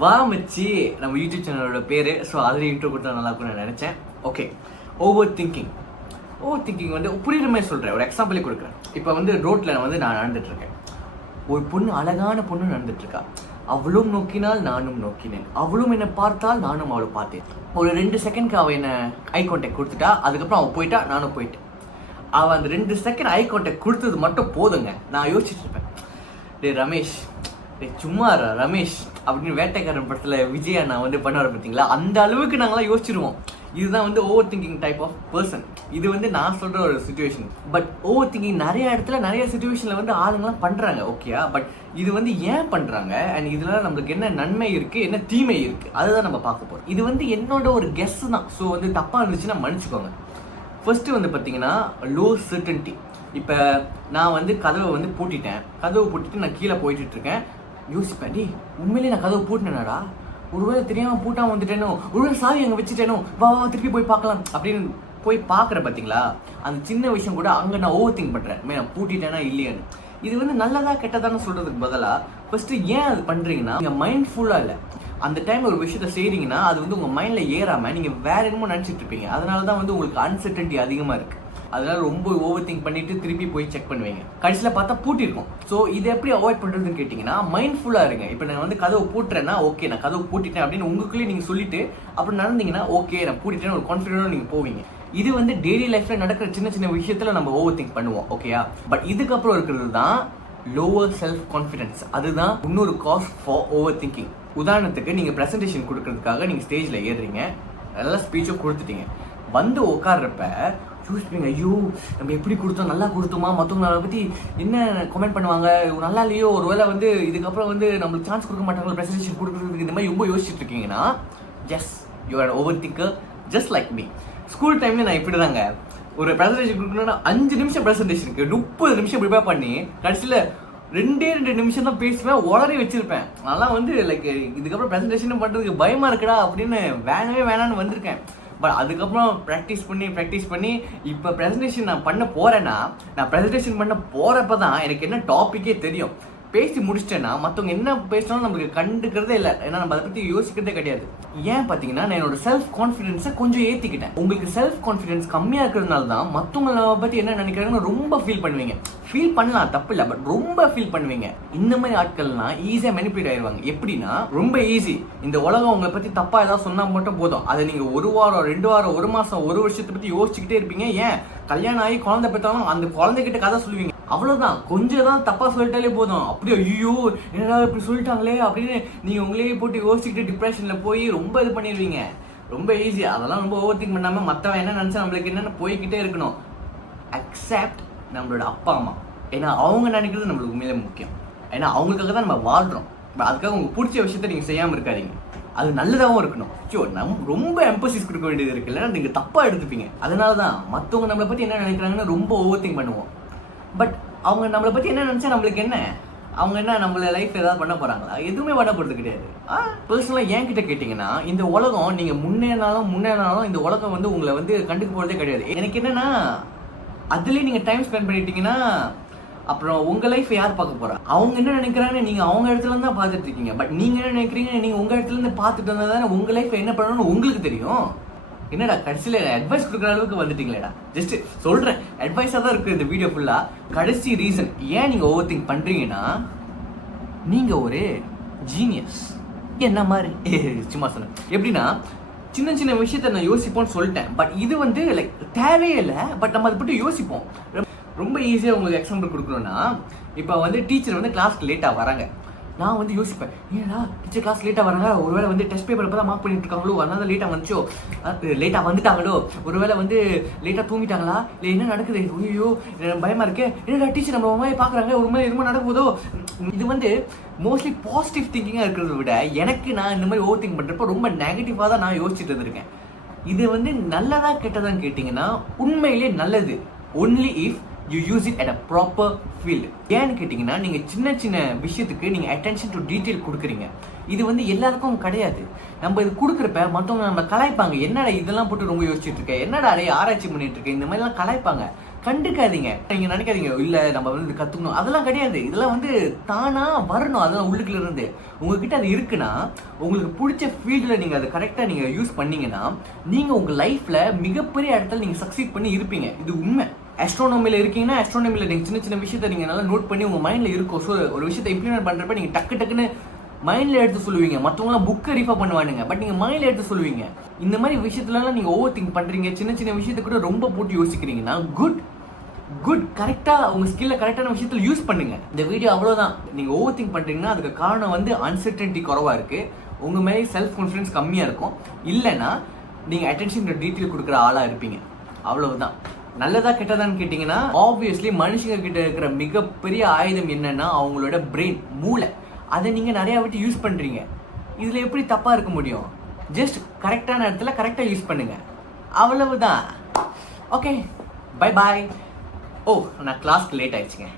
வா மச்சி நம்ம யூடியூப் சேனலோட பேர். ஸோ அதில் இன்ட்ரோ கொடுத்தா நல்லா இருக்கும்னு நான் நினச்சேன். ஓகே, ஓவர் திங்கிங் வந்து புரியுற மாதிரி சொல்கிறேன். ஒரு எக்ஸாம்பிளே கொடுக்குறேன். இப்போ வந்து ரோட்டில் நான் நடந்துட்டுருக்கேன். ஒரு பொண்ணு, அழகான பொண்ணு நடந்துட்டுருக்கா. அவளும் நோக்கினால் நானும் நோக்கினேன், அவளும் என்னை பார்த்தால் நானும் அவளை பார்த்தேன். ஒரு 2 செகண்ட்க்கு அவள் என்னை ஐ கான்டாக்ட் கொடுத்துட்டா. அதுக்கப்புறம் அவள் போயிட்டா, நானும் போயிட்டேன். அவள் அந்த 2 செகண்ட் ஐ கான்டாக்ட் கொடுத்தது மட்டும் போதுங்க. நான் யோசிச்சுட்டு இருப்பேன், டே ரமேஷ், சும்மா ரமேஷ் அப்படின்னு வேட்டைக்காரன் படத்தில் விஜயா நான் வந்து பண்ணுவார் பார்த்தீங்களா, அந்த அளவுக்கு நாங்களாம் யோசிச்சிருவோம். இதுதான் வந்து over thinking type of person. இது வந்து நான் சொல்கிற ஒரு சுச்சுவேஷன். பட் ஓவர் திங்கிங் நிறைய இடத்துல நிறைய சுச்சுவேஷனில் வந்து ஆளுங்களாம் பண்ணுறாங்க. ஓகேயா? பட் இது வந்து ஏன் பண்ணுறாங்க அண்ட் இதனால நம்மளுக்கு என்ன நன்மை இருக்குது, என்ன தீமை இருக்குது, அதுதான் நம்ம பார்க்க போகிறோம். இது வந்து என்னோட ஒரு கெஸ் தான். ஸோ வந்து தப்பாக இருந்துச்சுன்னா மன்னிச்சுக்கோங்க. ஃபர்ஸ்ட்டு வந்து பார்த்தீங்கன்னா லோ சர்டன்டி. இப்போ நான் வந்து கதவை வந்து பூட்டிட்டு நான் கீழே போயிட்டுருக்கேன். யோசிப்பேன், டி உண்மையிலே நான் கதவை பூட்டினேனாடா, ஒருவேளை தெரியாமல் பூட்டாமல் வந்துட்டேனோ, ஒருவேளை சாவி அங்கே வச்சுட்டேனோ, வா திருப்பி போய் பார்க்கலாம் அப்படின்னு போய் பார்க்குற பார்த்தீங்களா. அந்த சின்ன விஷயம் கூட அங்கே நான் ஓவர் திங்க் பண்ணுறேன், நான் பூட்டிட்டேனா இல்லையான்னு. இது வந்து நல்லதா கெட்டதான்னு சொல்கிறதுக்கு பதிலாக ஃபஸ்ட்டு ஏன் அது பண்ணுறீங்கன்னா, நீங்கள் மைண்ட்ஃபுல்லாக இல்லை. அந்த டைம் ஒரு விஷயத்த செய்கிறீங்கன்னா அது வந்து உங்கள் மைண்டில் ஏறாமல் நீங்கள் வேற என்னமோ நினச்சிட்டு இருப்பீங்க. அதனால தான் வந்து உங்களுக்கு அன்சர்டன்டி அதிகமாக இருக்குது. அதனால ரொம்ப ஓவர் திங்க் பண்ணிட்டு திருப்பி போய் செக் பண்ணுவீங்க. கடைசியில் பார்த்தா பூட்டிருக்கும். ஸோ இதை எப்படி அவாய்ட் பண்ணுறதுன்னு கேட்டிங்கன்னா, மைண்ட்ஃபுல்லாக இருங்க. இப்போ நான் வந்து கதவை பூட்டுறேன்னா, ஓகே நான் கதவை பூட்டிட்டேன் அப்படின்னு உங்களுக்குள்ளேயே நீங்கள் சொல்லிட்டு அப்புறம் நடந்தீங்கன்னா, ஓகே நான் பூட்டிட்டேன்னு ஒரு கான்ஃபிடென்ட்டாக நீங்கள் போவீங்க. இது வந்து டெய்லி லைஃப்பில் நடக்கிற சின்ன சின்ன விஷயத்தில் நம்ம ஓவர் திங்க் பண்ணுவோம். ஓகேயா? பட் இதுக்கப்புறம் இருக்கிறது தான் லோவர் செல்ஃப் கான்ஃபிடென்ஸ். அதுதான் இன்னொரு காஸ் ஃபார் ஓவர் திங்கிங். உதாரணத்துக்கு நீங்கள் ப்ரெசன்டேஷன் கொடுக்கறதுக்காக நீங்கள் ஸ்டேஜில் ஏறுறீங்க, நல்லா ஸ்பீச்சும் கொடுத்துட்டீங்க. வந்து உட்கார்றப்ப யோசிப்பீங்க, ஐயோ நம்ம எப்படி கொடுத்தோம், நல்லா கொடுத்தோமா, மற்றவங்க அதை பற்றி என்ன கமெண்ட் பண்ணுவாங்க, நல்லா இல்லையோ, ஒரு வேளை வந்து இதுக்கப்புறம் வந்து நம்மளுக்கு சான்ஸ் கொடுக்க மாட்டாங்களோ ப்ரெசன்டேஷன் கொடுக்குறதுக்கு, இந்த மாதிரி ரொம்ப யோசிச்சுட்டு இருக்கீங்கன்னா, yes you are over thinker just like me. School டைம்ல நான் இப்படி தாங்க, ஒரு ப்ரெசன்டேஷன் கொடுக்கணும்னா 5 நிமிஷம் ப்ரெசன்டேஷனுக்கு 30 நிமிஷம் ப்ரிப்பேர் பண்ணி கடைசியில் 2 நிமிஷம் தான் பேசுவேன், உளறி வச்சிருப்பேன். அதெல்லாம் வந்து லைக் இதுக்கப்புறம் ப்ரெசன்டேஷன் பண்ணுறதுக்கு பயமாக இருக்குடா அப்படின்னு வேணான்னு வந்திருக்கேன். பட் அதுக்கப்புறம் ப்ராக்டிஸ் பண்ணி இப்போ ப்ரெசன்டேஷன் நான் பண்ண போகிறேன்னா, நான் ப்ரெசன்டேஷன் பண்ண போகிறப்ப தான் எனக்கு என்ன டாப்பிக்கே தெரியும். பேசி முடிச்சிட்டேன்னா மற்றவங்க என்ன பேசினாலும் நம்மளுக்கு கண்டுக்கிறதே இல்லை. ஏன்னா நம்ம அதை பற்றி யோசிக்கிறதே கிடையாது. ஏன் பார்த்தீங்கன்னா, நான் என்னோட செல்ஃப் கான்ஃபிடென்ஸை கொஞ்சம் ஏற்றிக்கிட்டேன். உங்களுக்கு செல்ஃப் கான்ஃபிடென்ஸ் கம்மியாக இருக்கிறதுனால தான் மற்றவங்களை பற்றி என்ன நினைக்கிறாங்கன்னு ரொம்ப ஃபீல் பண்ணுவீங்க. ஃபீல் பண்ணலாம், தப்பு இல்லை, பட் ரொம்ப ஃபீல் பண்ணுவீங்க. இந்த மாதிரி ஆட்கள்லாம் ஈஸியாக மெனிப்புலேட் ஆயிடுவாங்க. எப்படின்னா, ரொம்ப ஈஸி. இந்த உலகம் உங்களை பற்றி தப்பாக ஏதாவது சொன்னால் மட்டும் போதும், அதை நீங்கள் 1 வாரம் 2 வாரம் 1 மாதம் 1 வருஷத்தை பற்றி யோசிச்சுக்கிட்டே இருப்பீங்க. ஏன் கல்யாணம் ஆகி குழந்தை பெற்றாலும் அந்த குழந்தைகிட்ட கதை சொல்லுவீங்க. அவ்வளோதான், கொஞ்சம் தான் தப்பாக சொல்லிட்டாலே போதும், அப்படியே ஐயோ என்னடா இப்படி சொல்லிட்டாங்களே அப்படின்னு நீங்கள் உங்களே போட்டு யோசிச்சுக்கிட்டு டிப்ரெஷனில் போய் ரொம்ப இது பண்ணிடுவீங்க. ரொம்ப ஈஸி. அதெல்லாம் ரொம்ப ஓவர் திங்க் பண்ணாமல் மற்றவன் என்ன நினச்சா நம்மளுக்கு என்னென்ன போய்கிட்டே இருக்கணும். அக்செப்ட் நம்மளோட அப்பா அம்மா. ஏன்னா அவங்க நினைக்கிறது நம்மளுக்கு உண்மையிலே முக்கியம். ஏன்னா அவங்களுக்காக தான் நம்ம வாழ்கிறோம். அதுக்காக உங்களுக்கு பிடிச்ச விஷயத்த நீங்கள் செய்யாமல் இருக்காதீங்க. அது நல்லதாகவும் இருக்கணும். ஸோ ரொம்ப எம்பசிஸ் கொடுக்க வேண்டியது இருக்கு, இல்லைன்னா நீங்கள் தப்பாக எடுத்துப்பீங்க. அதனால தான் மற்றவங்க நம்மளை பற்றி என்ன நினைக்கிறாங்கன்னு ரொம்ப ஓவர் திங்க் பண்ணுவோம். பட் அவங்க நம்மளை பற்றி என்ன நினச்சா நம்மளுக்கு என்ன, அவங்க என்ன நம்மள லைஃப் ஏதாவது பண்ண போகிறாங்களா? எதுவுமே பண்ண போகிறது கிடையாது. பர்சனலாக என்கிட்ட கேட்டிங்கன்னா, இந்த உலகம் நீங்கள் முன்னேறினாலும் இந்த உலகம் வந்து உங்களை வந்து கண்டுக்க போகிறதே கிடையாது. எனக்கு என்னென்னா, அதுலேயே நீங்கள் டைம் ஸ்பெண்ட் பண்ணிட்டீங்கன்னா அப்புறம் உங்கள் லைஃப் யார் பார்க்க போகிறா? அவங்க என்ன நினைக்கிறாங்கன்னு நீங்கள் அவங்க இடத்துலேருந்து தான் பார்த்துட்டு இருக்கீங்க. பட் நீங்கள் என்ன நினைக்கிறீங்க, நீங்கள் உங்கள் இடத்துலேருந்து பார்த்துட்டு வந்தால் தானே உங்கள் லைஃப் என்ன பண்ணணும்னு உங்களுக்கு தெரியும். என்னடா கடைசியில் அட்வைஸ் கொடுக்குற அளவுக்கு வந்துட்டீங்களேடா. ஜஸ்ட் சொல்கிறேன், அட்வைஸாக தான் இருக்குது இந்த வீடியோ ஃபுல்லாக. கடைசி ரீசன் ஏன் நீங்கள் ஓவர் திங்க் பண்ணுறீங்கன்னா, நீங்கள் ஒரு ஜீனியஸ் என்ன மாதிரி. சும்மா சொன்னேன். எப்படின்னா, சின்ன விஷயத்த நான் யோசிப்போன்னு சொல்லிட்டேன். பட் இது வந்து லைக் தேவையே இல்லை, பட் நம்ம அதை பற்றி யோசிப்போம். ரொம்ப ஈஸியாக உங்களுக்கு எக்ஸாம்பிள் கொடுக்கணும்னா, இப்போ வந்து டீச்சர் வந்து கிளாஸ்க்கு லேட்டாக வராங்க. நான் வந்து யோசிப்பேன், ஏன்னா டீச்சர் கிளாஸ் லேட்டாக வராங்க, ஒருவேளை வந்து டெஸ்ட் பேப்பர் இப்போ தான் மார்க் பண்ணிட்டு இருக்காங்களோ, அதனால லேட்டாக வந்துட்டாங்களோ, ஒருவேளை வந்து லேட்டாக தூங்கிட்டாங்களா, இல்லை என்ன நடக்குது, ஐயோ பயமாக இருக்கு, என்னடா டீச்சர் நம்ம மாதிரி பார்க்குறாங்க, ஒரு மாதிரி எதுவுமே நடக்குதோ. இது வந்து மோஸ்ட்லி பாசிட்டிவ் திங்கிங்காக இருக்கிறத விட எனக்கு நான் இந்த மாதிரி ஓவர் திங்க் பண்ணுறப்போ ரொம்ப நெகட்டிவாக தான் நான் யோசிச்சுட்டு இருந்திருக்கேன். இது வந்து நல்லதா கெட்டதான்னு கேட்டிங்கன்னா, உண்மையிலே நல்லது. Only if you use it at a proper field. ஏன்னு கேட்டிங்கன்னா, நீங்கள் சின்ன விஷயத்துக்கு நீங்கள் அட்டென்ஷன் டு டீட்டெயில் கொடுக்குறீங்க. இது வந்து எல்லாருக்கும் கிடையாது. நம்ம இது கொடுக்குறப்ப மற்றவங்க நம்ம கலாய்ப்பாங்க, என்னடா இதெல்லாம் போட்டு ரொம்ப யோசிச்சுட்டு இருக்கேன், என்னடா ஆராய்ச்சி பண்ணிட்டு இருக்கேன், இந்த மாதிரிலாம் கலாய்ப்பாங்க. கண்டுக்காதீங்க. நீங்க நினைக்காதீங்க இல்ல நம்ம வந்து இது கத்துக்கணும், அதெல்லாம் கிடையாது. இதெல்லாம் வந்து தானா வரணும், அதெல்லாம் உள்ளுக்குள்ள இருந்து. உங்ககிட்ட அது இருக்குன்னா, உங்களுக்கு பிடிச்ச ஃபீல்டில் நீங்க அதை கரெக்டா நீங்க யூஸ் பண்ணீங்கன்னா, நீங்க உங்க லைஃப்ல மிகப்பெரிய இடத்துல நீங்க சக்சீட் பண்ணி இருப்பீங்க. இது உண்மை. ஆஸ்ட்ரோனமில இருக்கீங்கன்னா ஆஸ்ட்ரோனமில நீங்க சின்ன சின்ன விஷயத்தை நீங்க நல்லா நோட் பண்ணி உங்க மைண்ட்ல இருக்கும். ஸோ ஒரு விஷயத்தை இம்ப்ளிமெண்ட் பண்றப்ப நீங்க டக்குன்னு மைண்ட்ல எடுத்து சொல்லுவீங்க. மற்றவங்களாம் புக்கை ரீஃபர் பண்ணுவானுங்க, பட் நீங்க மைண்ட்ல எடுத்து சொல்லுவீங்க. இந்த மாதிரி விஷயத்துலலாம் நீங்க ஓவர் திங்க் பண்றீங்க, சின்ன சின்ன விஷயத்தை கூட ரொம்ப போட்டு யோசிக்கிறீங்கன்னா குட் கரெக்டாக உங்கள் ஸ்கில்லை கரெக்டான விஷயத்தில் யூஸ் பண்ணுங்க. இந்த வீடியோ அவ்வளோதான். நீங்கள் ஓவர் திங்க் பண்ணுறீங்கன்னா அதுக்கு காரணம் வந்து அன்சர்டனிட்டி குறவாக இருக்குது, உங்கள் மேலே செல்ஃப் கான்ஃபிடன்ஸ் கம்மியாக இருக்கும், இல்லைன்னா நீங்கள் அட்டென்ஷன் டீட்டெயில் கொடுக்குற ஆளாக இருப்பீங்க. அவ்வளவுதான். நல்லதா கெட்டதான்னு கேட்டிங்கன்னா, ஆப்வியஸ்லி மனுஷங்க கிட்ட இருக்கிற மிகப்பெரிய ஆயுதம் என்னன்னா அவங்களோட பிரெயின், மூளை. அதை நீங்கள் நிறையா விட்டு யூஸ் பண்ணுறீங்க. இதில் எப்படி தப்பாக இருக்க முடியும்? ஜஸ்ட் கரெக்டான இடத்துல கரெக்டாக யூஸ் பண்ணுங்க, அவ்வளவுதான். Okay, bye bye. ஓ, நான் கிளாஸ்க்கு லேட் ஆயிடுச்சுங்க.